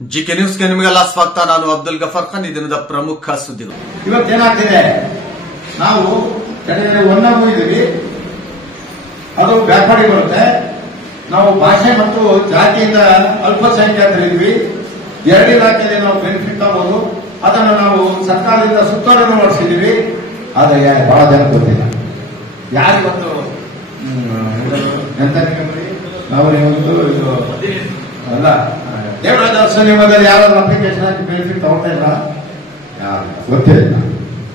GK ನ್ಯೂಸ್ಗೆ ನಿಮಗೆಲ್ಲ ಸ್ವಾಗತ. ನಾನು ಅಬ್ದುಲ್ ಗಫರ್ ಖಾನ್. ಈ ದಿನದ ಪ್ರಮುಖ ಸುದ್ದಿಗಳು. ಇವತ್ತೇನಾಗ್ತಿದೆ, ನಾವು ಕೆಳಗಡೆ ಒಂದಾಗೂ ಇದ್ದೀವಿ, ಅದು ಬ್ಯಾಕ್ವರ್ಡ್ ಬರುತ್ತೆ. ನಾವು ಭಾಷೆ ಮತ್ತು ಜಾತಿಯಿಂದ ಅಲ್ಪಸಂಖ್ಯಾತರಿದ್ವಿ. 2 ಇಲಾಖೆಯಲ್ಲಿ ನಾವು ಬೆನಿಫಿಟ್ ತಗೋದು, ಅದನ್ನು ನಾವು ಸರ್ಕಾರದಿಂದ ಸುತ್ತೋಲೆಯನ್ನು ಮಾಡಿಸಿದ್ದೀವಿ. ಆದರೆ ಬಹಳ ಜನ ಗೊತ್ತಿಲ್ಲ. ಯಾರಿವತ್ತು ಎಂತ ನಾವು ಇವತ್ತು ಇದು ಅಲ್ಲ, ದೇವರಾಜ ಅರಸು ನಿಯಮದಲ್ಲಿ ಯಾರಾದ್ರೂ ಅಪ್ಲಿಕೇಶನ್ ಹಾಕಿ ಬೆನಿಫಿಟ್ ತಗೊಳ್ತಾ ಇಲ್ಲ, ಗೊತ್ತೇ ಇಲ್ಲ.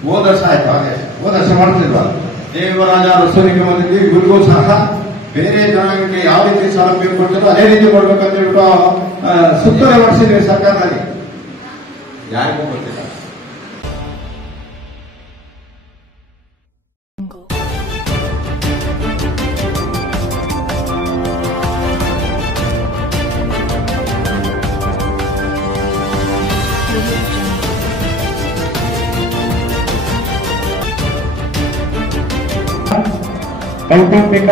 ಹೋದ ವರ್ಷ ಆಯ್ತು, ಹಾಗೆ ಹೋದ ವರ್ಷ ಮಾಡ್ತಿಲ್ವ. ದೇವರಾಜ ಅರಸು ನಿಗಮದಲ್ಲಿ ಇವ್ರಿಗೂ ಸಹ ಬೇರೆ ಜನಾಂಗಕ್ಕೆ ಯಾವ ರೀತಿ ಸೌಲಭ್ಯ ಕೊಡ್ತಾರೋ ಅದೇ ರೀತಿ ಕೊಡ್ಬೇಕಂತ ಹೇಳ್ಬಿಟ್ಟು ಸುತ್ತೋಲೆ ಹೊಡಿಸಿದ್ವಿ ಸರ್ಕಾರದಲ್ಲಿ. ಯಾರಿಗೂ ಗೊತ್ತಿಲ್ಲ. ಕೌಟುಂಬಿಕ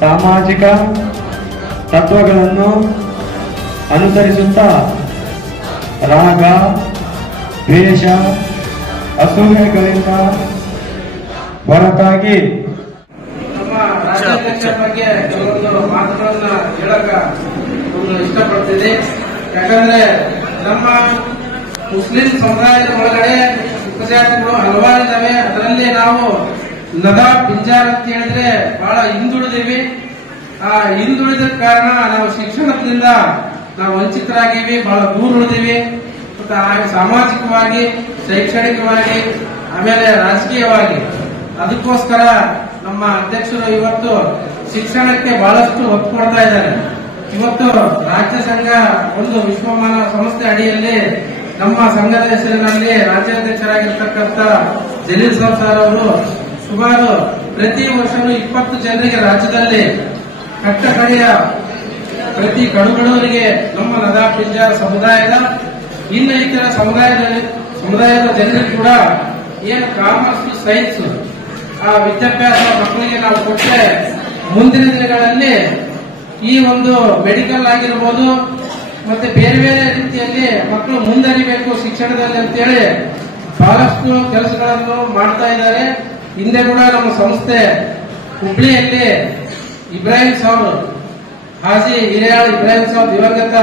ಸಾಮಾಜಿಕ ತತ್ವಗಳನ್ನು ಅನುಸರಿಸುತ್ತಾ ರಾಗ, ದ್ವೇಷ, ಅಸೂಯೆಗಳಿಂದ ಹೊರತಾಗಿ ನಮ್ಮ ರಾಜ್ಯಾಧ್ಯಕ್ಷರ ಬಗ್ಗೆ ಕೆಲವೊಂದು ಮಾತುಗಳನ್ನ ಹೇಳಕ ಇಷ್ಟಪಡ್ತಿದೆ. ಯಾಕಂದ್ರೆ ನಮ್ಮ ಮುಸ್ಲಿಂ ಸಮುದಾಯದ ಒಳಗಡೆ ಉಪಜಾತಿಗಳು ಹಲವಾರು ಇದಾವೆ. ಅದರಲ್ಲಿ ನಾವು ನದಾಬ್ ಪಿಂಜಾರ್ ಅಂತ ಹೇಳಿದ್ರೆ ಬಹಳ ಹಿಂದುಳಿದೀವಿ. ಆ ಹಿಂದುಳಿದ ಕಾರಣ ನಾವು ಶಿಕ್ಷಣದಿಂದ ನಾವು ವಂಚಿತರಾಗಿವಿ, ಬಹಳ ದೂರ ಉಳಿದೀವಿ. ಮತ್ತೆ ಸಾಮಾಜಿಕವಾಗಿ, ಶೈಕ್ಷಣಿಕವಾಗಿ, ಆಮೇಲೆ ರಾಜಕೀಯವಾಗಿ. ಅದಕ್ಕೋಸ್ಕರ ನಮ್ಮ ಅಧ್ಯಕ್ಷರು ಇವತ್ತು ಶಿಕ್ಷಣಕ್ಕೆ ಬಹಳಷ್ಟು ಒತ್ತು ಕೊಡ್ತಾ ಇದ್ದಾರೆ. ಇವತ್ತು ರಾಜ್ಯ ಸಂಘ ಒಂದು ವಿಶ್ವಮಾನವ ಸಂಸ್ಥೆ ಅಡಿಯಲ್ಲಿ ನಮ್ಮ ಸಂಘದ ಹೆಸರಿನಲ್ಲಿ ರಾಜ್ಯಾಧ್ಯಕ್ಷರಾಗಿರ್ತಕ್ಕಂಥ ಜಲೀಲ್ ಸಾಬ್ ಸರ್ ಅವರು ಸುಮಾರು ಪ್ರತಿ ವರ್ಷವೂ 20 ಜನರಿಗೆ ರಾಜ್ಯದಲ್ಲಿ ಕಟ್ಟಕಡೆಯ ಪ್ರತಿ ಕಡುಬಡವರಿಗೆ ನಮ್ಮ ನದಾಬ್ ಪಿಂಜಾರ್ ಸಮುದಾಯದ ಇನ್ನು ಇತರ ಸಮುದಾಯದ ಜನರಿಗೆ ಕೂಡ ಏನು ಕಾಮರ್ಸ್, ಸೈನ್ಸ್ ಆ ವಿದ್ಯಾಭ್ಯಾಸ ಮಕ್ಕಳಿಗೆ ನಾವು ಕೊಟ್ಟರೆ ಮುಂದಿನ ದಿನಗಳಲ್ಲಿ ಈ ಒಂದು ಮೆಡಿಕಲ್ ಆಗಿರ್ಬೋದು, ಮತ್ತೆ ಬೇರೆ ಬೇರೆ ರೀತಿಯಲ್ಲಿ ಮಕ್ಕಳು ಮುಂದರಿಬೇಕು ಶಿಕ್ಷಣದಲ್ಲಿ ಅಂತೇಳಿ ಬಹಳಷ್ಟು ಕೆಲಸಗಳನ್ನು ಮಾಡ್ತಾ ಇದ್ದಾರೆ. ಹಿಂದೆ ಕೂಡ ನಮ್ಮ ಸಂಸ್ಥೆ ಹುಬ್ಳಿಯಲ್ಲಿ ಇಬ್ರಾಹಿಂ ಸಾಬ್, ಹಾಜಿ ಹಿರಿಯಾಳ್ ಇಬ್ರಾಹಿಂ ಸಾಬ್ ದಿವಂಗತ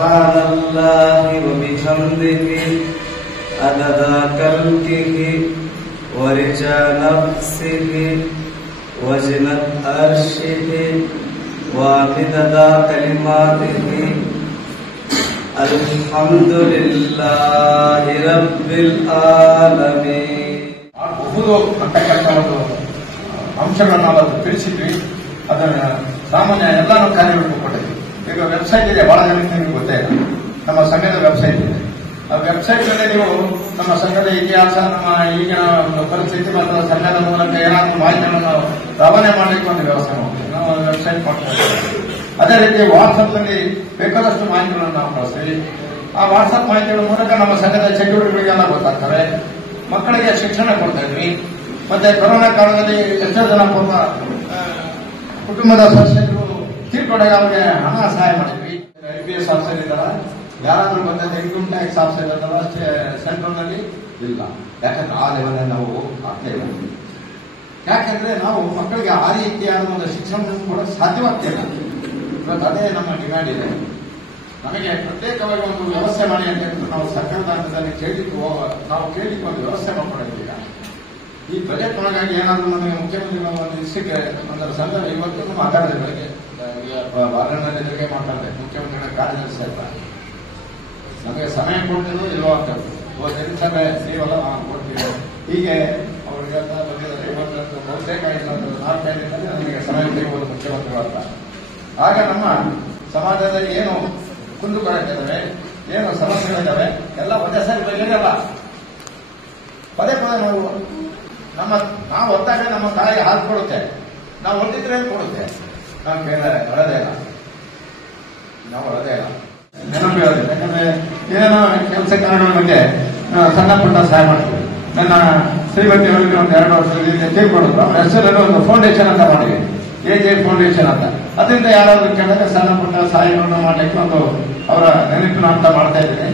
ಸುಬ್ಹಾನಲ್ಲಾಹಿ ವ ಬಿಹಮ್ದಿಹಿ ಅದದ ಖಲ್ಕಿಹಿ ورجى نفسه وزنة عرشه ومدد كلماته الحمد لله رب العالمين. ಬಹುದು ಅಂತಕ್ಕಂಥ ಒಂದು ಅಂಶಗಳನ್ನು ನಾವು ತಿಳಿಸಿದ್ವಿ. ಅದನ್ನು ಸಾಮಾನ್ಯ ಎಲ್ಲಾನು ಕಾರ್ಯರೂಪಗೊಂಡಿದ್ವಿ. ಈಗ ವೆಬ್ಸೈಟ್ ಇದೆ, ಬಹಳ ಜನಕ್ಕೆ ನಿಮಗೆ ಗೊತ್ತೇ ಇಲ್ಲ. ನಮ್ಮ ಸಂಘದ ವೆಬ್ಸೈಟ್ ಇದೆ. ಆ ವೆಬ್ಸೈಟ್ ನಲ್ಲಿ ನೀವು ನಮ್ಮ ಸಂಘದ ಇತಿಹಾಸ, ನಮ್ಮ ಈಗಿನ ಒಂದು ಪರಿಸ್ಥಿತಿ ಮತ್ತು ಸಂಘದ ಮೂಲಕ ಏನಾದರೂ ಮಾಹಿತಿಯನ್ನು ನಾವು ರವಾನೆ ಮಾಡಲಿಕ್ಕೆ ಒಂದು ವ್ಯವಸ್ಥೆ ಮಾಡ್ತೀವಿ. ನಾವು ಒಂದು ವೆಬ್ಸೈಟ್ ಮಾಡ್ತಾ ಇದ್ದೀವಿ. ಅದೇ ರೀತಿ ವಾಟ್ಸಪ್ ನಲ್ಲಿ ಬೇಕಾದಷ್ಟು ಮಾಹಿತಿಗಳನ್ನು ನಾವು ಕಳಿಸ್ತೀವಿ. ಆ ವಾಟ್ಸಪ್ ಮಾಹಿತಿಗಳ ಮೂಲಕ ನಮ್ಮ ಸಂಘದ ಚಟುವಟಿಕೆಗಳಿಗೆಲ್ಲ ಗೊತ್ತಾಗ್ತವೆ. ಮಕ್ಕಳಿಗೆ ಶಿಕ್ಷಣ ಕೊಡ್ತಾ ಇದ್ವಿ. ಮತ್ತೆ ಕೊರೋನಾ ಕಾಲದಲ್ಲಿ ಎಷ್ಟೋ ಜನ ಕುಟುಂಬದ ಸದಸ್ಯರು ತೀರ್ಕೊಂಡಾಗ ಅವರಿಗೆ ಹಣ ಸಹಾಯ ಮಾಡಿದ್ವಿ. IPS ಆಫೀಸರ್ ಇದ್ದಾರ, ಯಾರಾದ್ರೂ ಬಂದ ಇನ್ಕಮ್ ಟ್ಯಾಕ್ಸ್ ಆಫೀಸರ್ ಇದ್ದಾರ, ಸೆಂಟ್ರಲ್ ನಲ್ಲಿ ಇಲ್ಲ. ಯಾಕಂದ್ರೆ ಆ ಲೆವೆಲ್ ನಾವು ಆಗ್ತಾ ಇಲ್ಲ. ಯಾಕಂದ್ರೆ ನಾವು ಮಕ್ಕಳಿಗೆ ಆ ರೀತಿಯಾದ ಒಂದು ಶಿಕ್ಷಣ ಕೂಡ ಸಾಧ್ಯವಾಗ್ತಿಲ್ಲ. ಇವತ್ತು ಅದೇ ನಮ್ಮ ಡಿಮ್ಯಾಂಡ್ ಇದೆ. ನಮಗೆ ಪ್ರತ್ಯೇಕವಾಗಿ ಒಂದು ವ್ಯವಸ್ಥೆ ಮಾಡಿ ಅಂತ ಹೇಳಿದ್ರೆ ನಾವು ಸರ್ಕಾರದ ಹಂತದಲ್ಲಿ ನಾವು ಕೇಳಲಿಕ್ಕೆ ಒಂದು ವ್ಯವಸ್ಥೆ ಮಾಡ್ಕೊಂಡಿದ್ದೀವಿ. ಈ ಬಜೆಟ್ ಒಳಗಾಗಿ ಏನಾದರೂ ನಮಗೆ ಮುಖ್ಯಮಂತ್ರಿಗಳ ಒಂದು ಇಷ್ಟಕ್ಕೆ ಒಂದರ ಸಂದರ್ಭ ಇವತ್ತು ಮಾತಾಡಿದೆ. ಬೆಳಗ್ಗೆ ಬಾಲನಲ್ಲಿ ಎದುರಿಗೆ ಮಾತಾಡಿದೆ, ಮುಖ್ಯಮಂತ್ರಿಗಳ ಕಾರ್ಯದರ್ಶಿ ಅಂತ. ನಮಗೆ ಸಮಯ ಕೊಡ್ತಿದ್ರು ಇಲ್ವೋ ಅಂತ ಸಭೆ ನೀವೆಲ್ಲ ನಾವು ಕೊಡ್ತೀವಿ. ಹೀಗೆ ಅವರಿಗೆ ಬಂದಿದ್ದಾರೆ. ಬಹುತೇಕ 4-5 ದಿನದಲ್ಲಿ ನಮಗೆ ಸಮಯ ತೆಗೆಯುವುದು ಮುಖ್ಯಮಂತ್ರಿಗಳು ಅಂತ. ಆಗ ನಮ್ಮ ಸಮಾಜದಲ್ಲಿ ಏನು ಕುಂದುಕೊರತೆಯಿದ್ದಾವೆ, ಏನು ಸಮಸ್ಯೆಗಳಿದ್ದಾವೆ ಎಲ್ಲ ಒಂದೇ ಸಾರಿ ಬಗೆಹರಿಯಲ್ಲ. ಪದೇ ಪದೇ ನಾವು ಒತ್ತಾಗ ನಮ್ಮ ತಾಯಿ ಹಾಲು ಕೊಡುತ್ತೆ, ನಾವು ಹೊಂದಿದ್ರೆ ಕೊಡುತ್ತೆ. ನಾನು ಕೇಳಿದರೆ ಹೊರದೇ ಇಲ್ಲ, ನಾವು ಹೊರದೇ ಇಲ್ಲ. ನೆನಪು ಹೇಳೋದಿಲ್ಲ. ಯಾಕಂದ್ರೆ ಏನೋ ಕೆಲಸ ಕಾರ್ಯಗಳ ಬಗ್ಗೆ ಸಣ್ಣ ಪುಟ್ಟ ಸಹಾಯ ಮಾಡ್ತೀವಿ. ನನ್ನ ಶ್ರೀಮತಿ ಅವರಿಗೆ ಒಂದು 2 ವರ್ಷದಿಂದ ತೀರ್ಕೊಡಿದ್ರು. ಅವ್ರ ಹೆಸರಲ್ಲಿ ಒಂದು ಫೌಂಡೇಶನ್ ಅಂತ ಮಾಡಿದ್ವಿ, AJ ಫೌಂಡೇಶನ್ ಅಂತ. ಅದರಿಂದ ಯಾರಾದ್ರೂ ಕೇಳಿದ್ರೆ ಸಣ್ಣ ಪುಟ್ಟ ಸಹಾಯಗಳನ್ನು ಮಾಡಲಿಕ್ಕೆ ಒಂದು ಅವರ ನೆನಪಿನ ಅಂತ ಮಾಡ್ತಾ ಇದ್ದೀನಿ.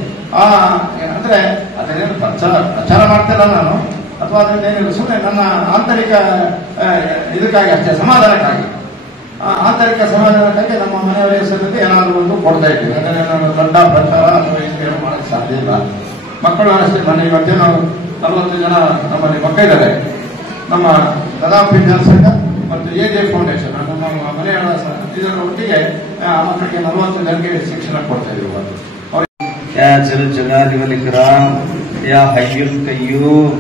ಅಂದ್ರೆ ಅದೇನು ಪ್ರಚಾರ ಮಾಡ್ತಿಲ್ಲ ನಾನು, ಅಥವಾ ಅದರಿಂದ ಏನಿಲ್ಲ, ಸುಮ್ಮನೆ ನನ್ನ ಆಂತರಿಕ ಇದಕ್ಕಾಗಿ ಅಷ್ಟೇ, ಸಮಾಧಾನಕ್ಕಾಗಿ, ಆಂತರಿಕ ಸಮಾಧಾನಕ್ಕಾಗಿ ನಮ್ಮ ಮನೆಯವರ ಹೆಸರಲ್ಲಿ ಏನಾದರೂ ಒಂದು ಕೊಡ್ತಾ ಇದ್ದೀವಿ. ಯಾಕಂದ್ರೆ ನಾನು ದೊಡ್ಡ ಪ್ರಚಾರ ಅಥವಾ ಏನು ಮಾಡಕ್ಕೆ ಸಾಧ್ಯ ಇಲ್ಲ. ಮಕ್ಕಳು ಅಷ್ಟೇ. ಮನೆ ಇವತ್ತೇನು 40 ಜನ ನಮ್ಮಲ್ಲಿ ಮಕ್ಕಳಿದ್ದಾರೆ. ನಮ್ಮ ಕಲಾಂ ಪಿಂಜಾರ್ ಸಂಘ ಮತ್ತು AJ ಫೌಂಡೇಶನ್ ನಮ್ಮ ಮನೆಯವರ ಇದರ ಒಟ್ಟಿಗೆ ಆ ಮಕ್ಕಳಿಗೆ 40 ಜನರಿಗೆ ಶಿಕ್ಷಣ ಕೊಡ್ತಾ ಇದ್ದೀವಿ. ಯಾ ಜಲ್ ಜಲಾಲಿ ವಲ್ ಇಕ್ರಾಮ್, ಯಾ ಹಯ್ಯುಲ್ ಕಯ್ಯೂಮ್,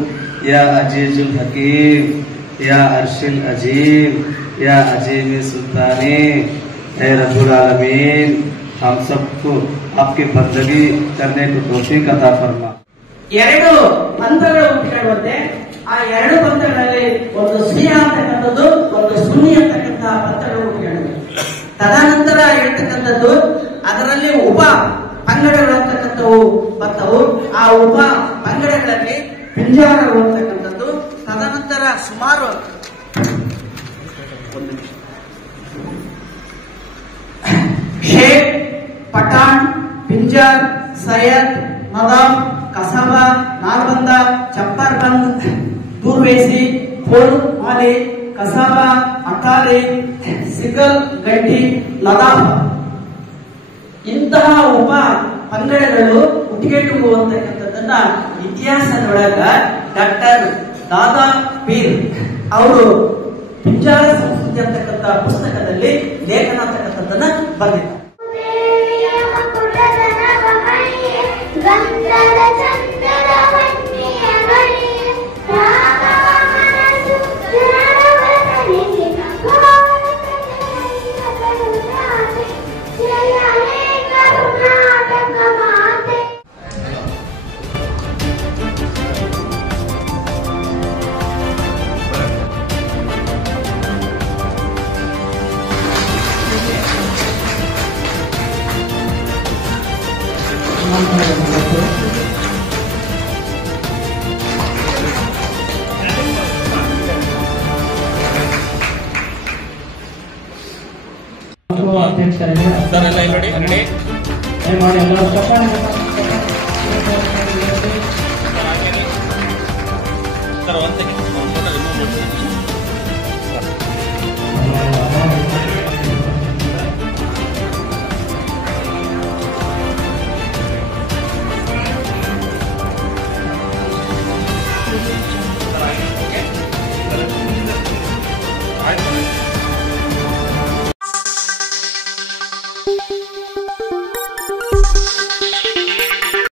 ಯಾ ಅಜೀಜುಲ್ ಹಕೀಮ್, या अर्शिल अजीम, या अजीम सुल्तानी, ऐ रब्बुल आलमीन हम सबको आपकी बंदगी करने को तौफीक अता फरमा. 2 ಪಂಥಗಳು ಹುಟ್ಟಿಕೊಳ್ಳುವಂತೆ ಆ 2 ಪಂಥಗಳಲ್ಲಿ ಒಂದು ಶಿಯಾ ಅಂತಕ್ಕಂಥದ್ದು, ಒಂದು ಸುನ್ನಿ ಅಂತಕ್ಕಂಥ ಪಂಥಗಳು ಹುಟ್ಟಿಕೊಳ್ಳುತ್ತೆ. ತದನಂತರ ಹೇಳ್ತಕ್ಕಂಥದ್ದು ಅದರಲ್ಲಿ ಉಪ ಪಂಗಡಗಳು ಅಂತಕ್ಕಂಥವು ಬರ್ತವು. ಆ ಉಪ ಪಂಗಡಗಳಲ್ಲಿ ಪಿಂಜಾರಗಳು ಅಂತಕ್ಕಂಥದ್ದು. ತದನಂತರ ಸುಮಾರು ಶೇಖ್, ಪಠಾಣ್, ಪಿಂಜಾರ್, ಸೈಯದ್, ನದಾಮ್, ಕಸಾಬಾ, ನಾರ್ಬಂದ, ಚಪ್ಪರ್ ಬಂದ್, ದೂರ್ವೇಸಿ, ಫೋಲ್ ಮಾಲಿ, ಕಸಾಬಾ, ಅಟಾರಿ, ಸಿಗಲ್, ಗಡ್ಡಿ, ಲದಾಫ್ ಇಂತಹ ಉಪ ಪಂಗಡಗಳು ಹುಟ್ಟಿಕೊಳ್ಳುವಂತಕ್ಕಂಥದ್ದನ್ನ ಇತಿಹಾಸದೊಳಗ ಡಾಕ್ಟರ್ ದಾದಾ ಪೀರ್ ಅವರು ಪಿಂಜಾರ ಸಂಸ್ಕೃತಿ ಅಂತಕ್ಕಂಥ ಪುಸ್ತಕದಲ್ಲಿ ಲೇಖನ ಅಂತಕ್ಕಂಥದ್ದನ್ನ ಬರೆದಿದ್ದಾರೆ. ಅಧ್ಯಕ್ಷರಿಗೆ ಮಾಡಿ ಎಲ್ಲರೂ Thank you.